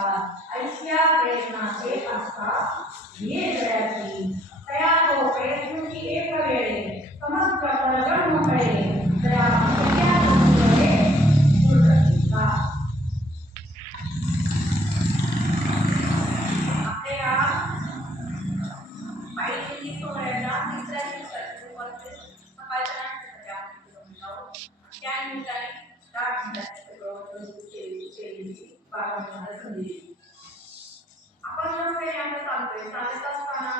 सांगा ऐश्या प्रेरणाचे आस्था ये जयाची तया तो प्रेरणची एक वेळे आपण चालतोय चालत असताना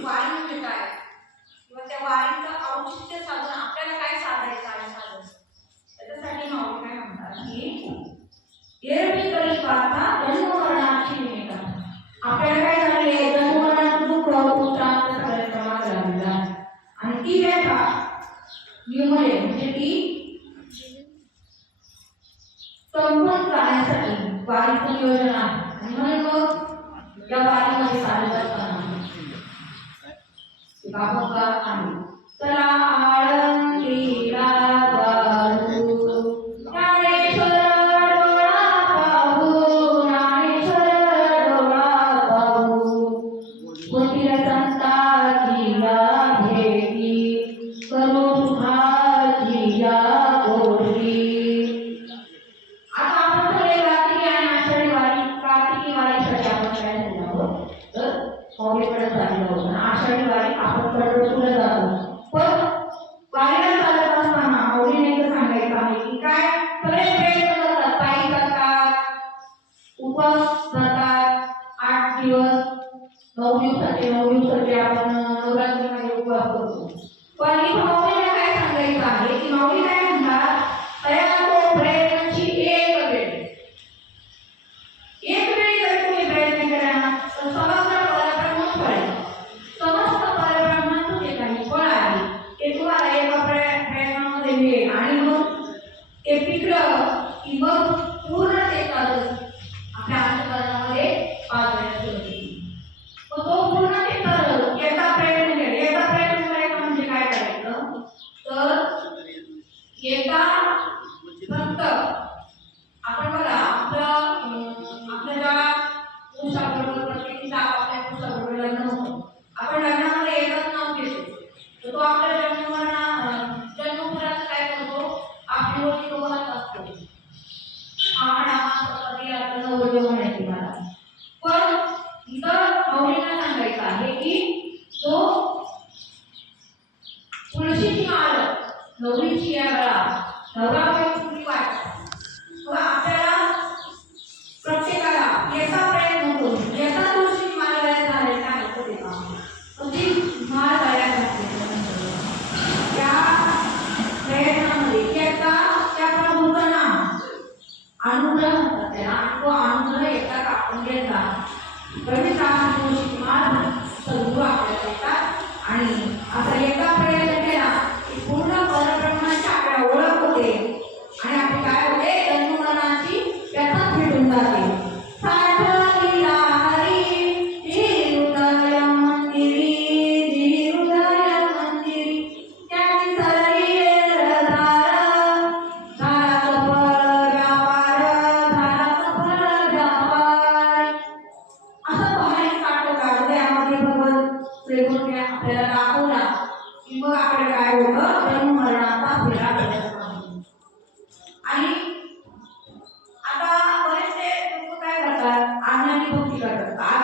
वारी म्हणजे काय त्या साधन आपल्याला काय साधायचं आहे साधन त्याच्यासाठी काय म्हणतात की एरवी कळी पाहता आणि सगळे आपण तुळशीची माळ नवरीची या गळा नवरा काही आपल्याला प्रत्येकाला याचा प्रयत्न करून याचा तुळशीची माळ गळ्यात घालायला सांगितलं तेव्हा? मग ती माळ गळ्यात घातली त्या प्रयत्नामध्ये त्याचा त्या प्रभूचा अनुग्रह म्हणतात त्याला आणि तो अनुग्रह एकदा कापून घ्यायचा. म्हणजे तुळशीची माळ सर्व आपल्याला येतात आणि आता porque vai cantar,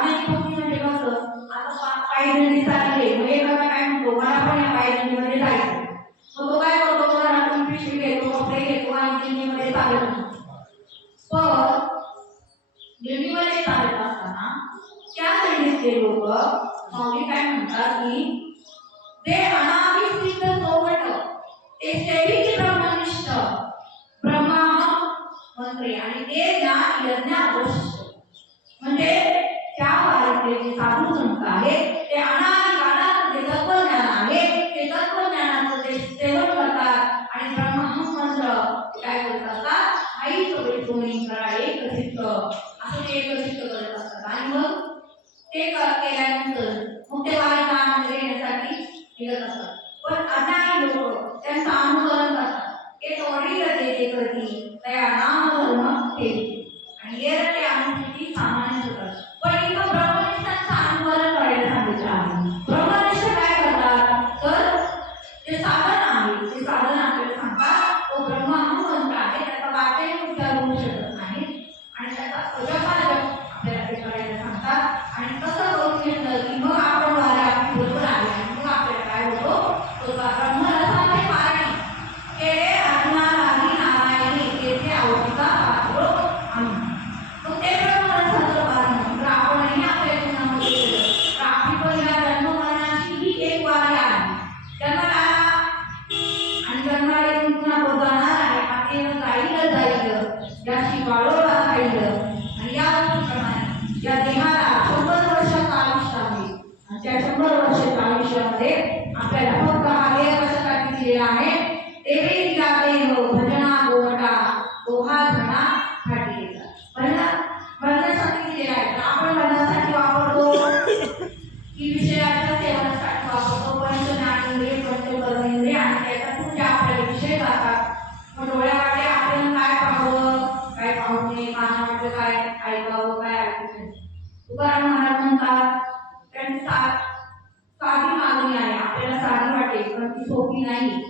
night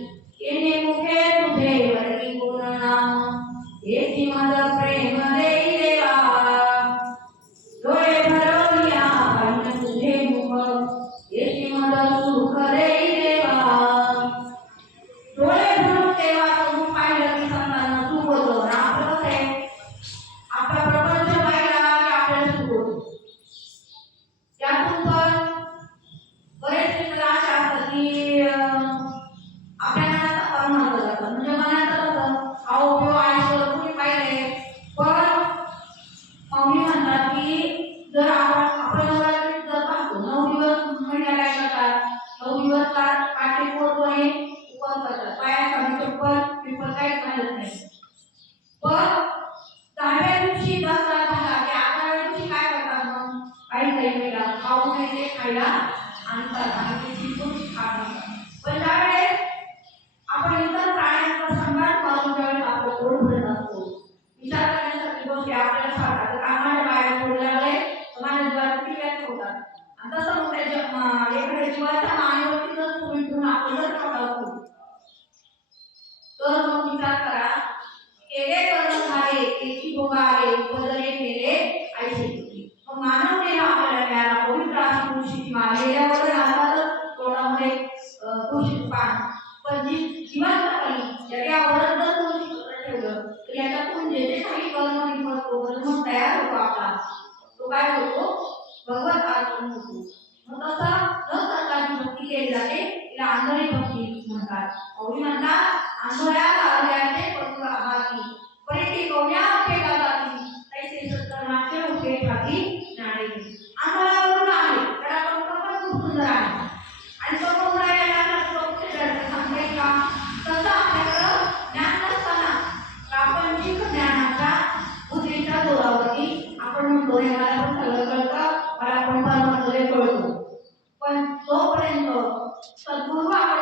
आपण म्हणतो मग तसा न सरकारची भक्ती केली जाते तिला आंधळी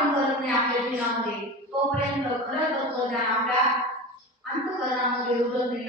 काम आपल्या जीवनामध्ये तोपर्यंत खरं तत्वज्ञान आपल्या अंतकरणामध्ये उरत नाही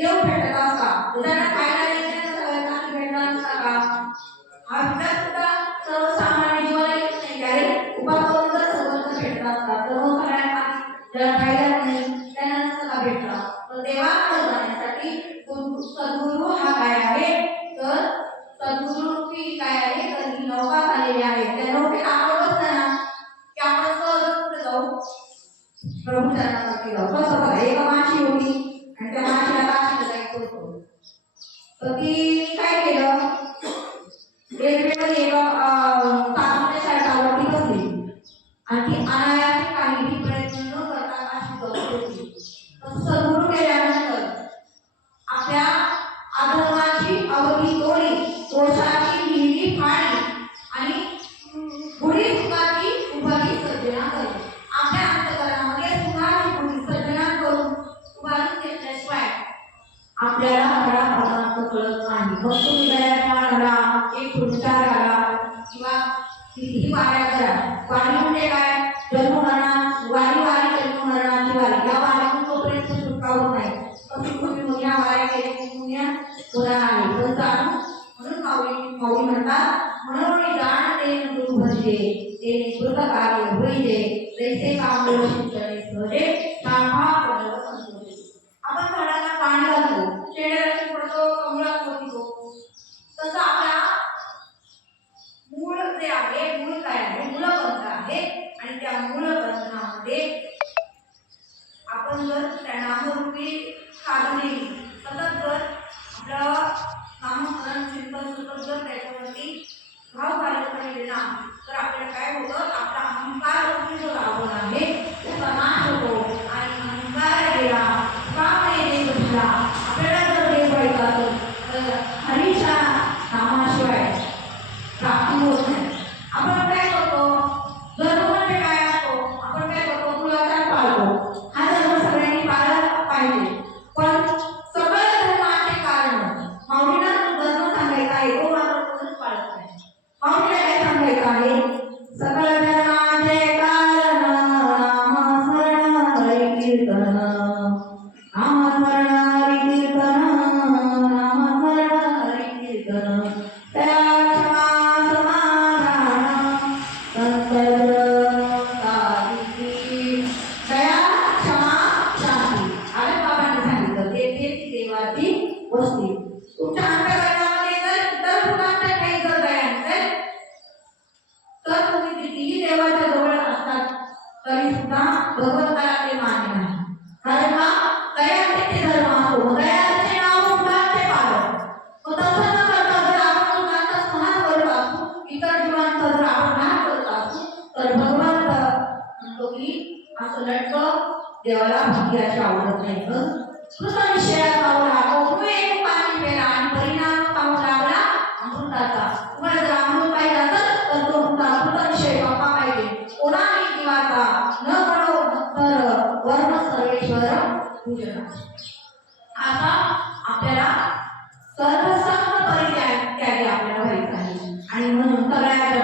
ఏం పెట్టదా ఉదాహరణ वेगवेगळे येणं तात्माच्या आणखी आवडती काही देवाच्या जवळ असतात तरी सुद्धा भगवंताला ते मान्य नाही. कारण का? दयाचे धर्म असो दयाचे नाव उदारचे पालन मग तसं न करता जर आपण लोकांचा स्मरण करत असू इतर जीवांचा जर आपण नाश करत असू तर भगवंत म्हणतो की असं लटक देवाला भाग्याची आवडत नाही. मंत्राच्या पूजन आता आपल्याला सर्वसांग परित्याग आपल्याला व्हायचं आहे. आणि म्हणून सगळ्या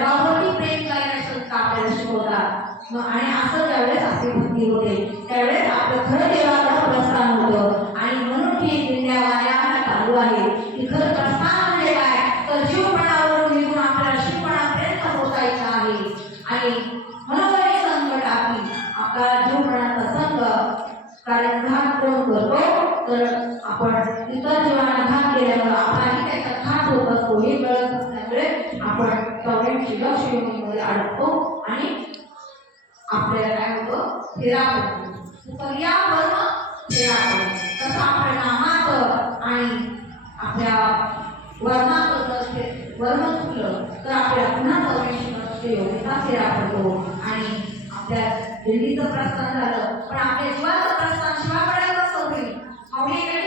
शिवलिंगमध्ये अडकतो आणि आपल्याला काय होतं? फेरा पडतो. पर्यावरण फेरा आपण नामात आणि आपल्या वर्णात वर्ण चुकलं तर आपल्याला पुन्हा परमेश्वराचे योग्यता फेरा पडतो. आणि आपल्या दिल्लीचं प्रस्थान झालं. पण आपल्या जीवाचं प्रस्थान शिवाकडे कसं होईल?